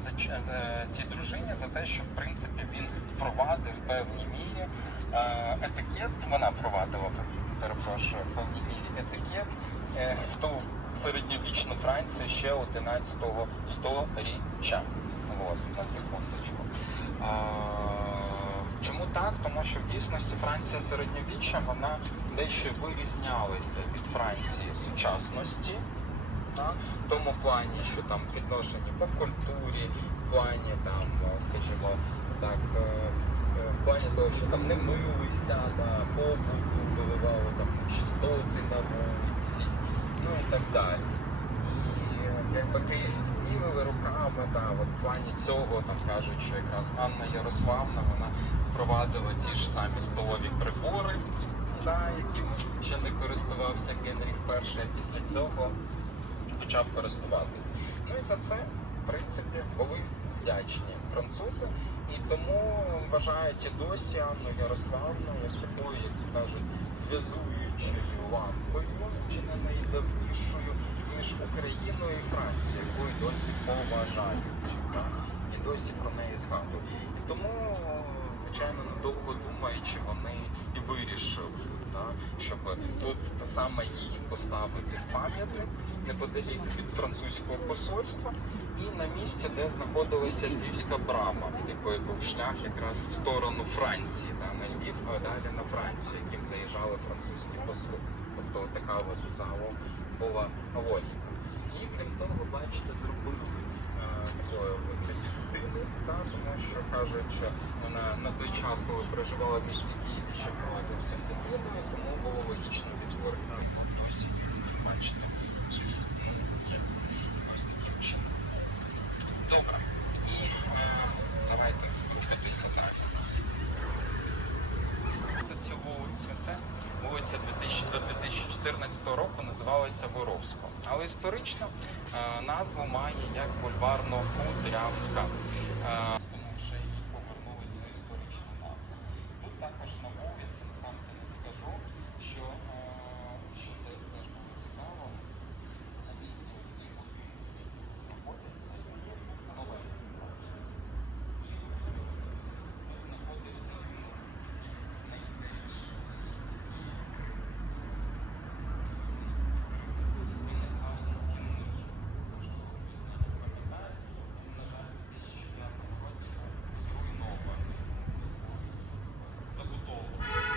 за, за цій дружині за те, що в принципі він впровадив в певній мірі е, етикет. Вона впровадила перепрошую в певній мірі етикет е, в ту середньовічну Францію ще 11 сторіччя. От, на секундочку. А, чому так? Тому що в дійсності Франція середньовіччя вона дещо вирізнялася від Франції сучасності. Так? В тому плані, що там відношення по культурі, в плані там, е, скажімо так, е, е, в плані того, що там не милися на побуту, виливали там чистоти на вулиці, ну і так далі. І якби ти змінили руками, да, от в плані цього там кажуть, що якраз Анна Ярославна вона впровадила ті ж самі столові прибори, да, якими ще не користувався Генріх І, а після цього почав користуватись. Ну і за це, в принципі, були вдячні французи. І тому вважають і досі Анну Ярославну як такою, як кажуть, зв'язуючою лампою, чи не найдавнішою між Україною і Францією, якою досі поважають. І досі про неї згадують. І тому, звичайно, недовго думаючи, вони і вирішили, так, щоб тут саме їх поставити в пам'ятник неподалік від французького посольства і на місці, де знаходилася Львівська брама, якою був шлях якраз в сторону Франції, да, на Львів, а далі на Францію, яким заїжджали французькі посли. Тобто така от зала була логіка. І крім того, бачите, зробили е, такою частину, тому кажуть, що вона на той час, коли проживала в місті Києві, ще була зовсім дитиною, тому було логічно відтворити. Досі бачите, із ось таким чином. Добре. І е, давайте рухатися вулиця 2000 до 2014 року називалася Воровська. Але історично е, назву має як бульварно-Кудрявська. Е,